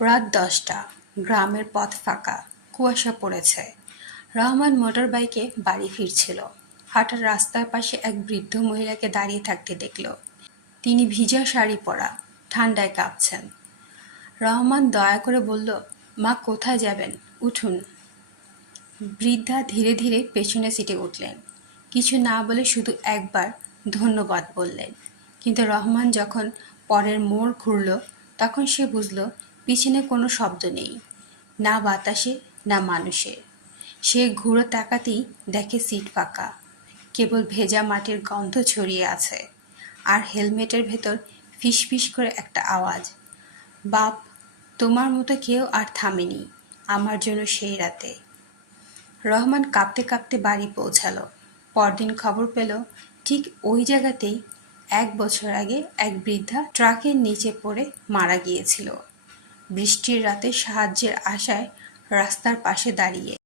রাত দশটা। গ্রামের পথ ফাঁকা, কুয়াশা পড়েছে। রহমান মোটর বাইকে বাড়ি ফিরছিল। হঠাৎ রাস্তার পাশে এক বৃদ্ধ মহিলাকে দাঁড়িয়ে থাকতে দেখল। তিনি ভিজা শাড়ি পরা, ঠান্ডায় কাঁপছেন। রহমান দয়া করে বলল, মা, কোথায় যাবেন? উঠুন। বৃদ্ধা ধীরে ধীরে পেছনে সিটে উঠলেন। কিছু না বলে শুধু একবার ধন্যবাদ বললেন। কিন্তু রহমান যখন পরের মোড় ঘুরল, তখন সে বুঝল পিছনে কোনো শব্দ নেই, না বাতাসে, না মানুষে। সে ঘুরে তাকাতেই দেখে সিট ফাঁকা, কেবল ভেজা মাটির গন্ধ ছড়িয়ে আছে, আর হেলমেটের ভেতর ফিসফিস করে একটা আওয়াজ, বাপ, তোমার মতো কেউ আর থামেনি, আমার জন্য সেই রাতে। রহমান কাঁপতে কাঁপতে বাড়ি পৌঁছালো। পরদিন খবর পেল, ঠিক ওই জায়গাতেই এক বছর আগে এক বৃদ্ধা ট্রাকের নিচে পড়ে মারা গিয়েছিল। বৃষ্টির রাতে সাহায্যের আশায় রাস্তার পাশে দাঁড়িয়ে।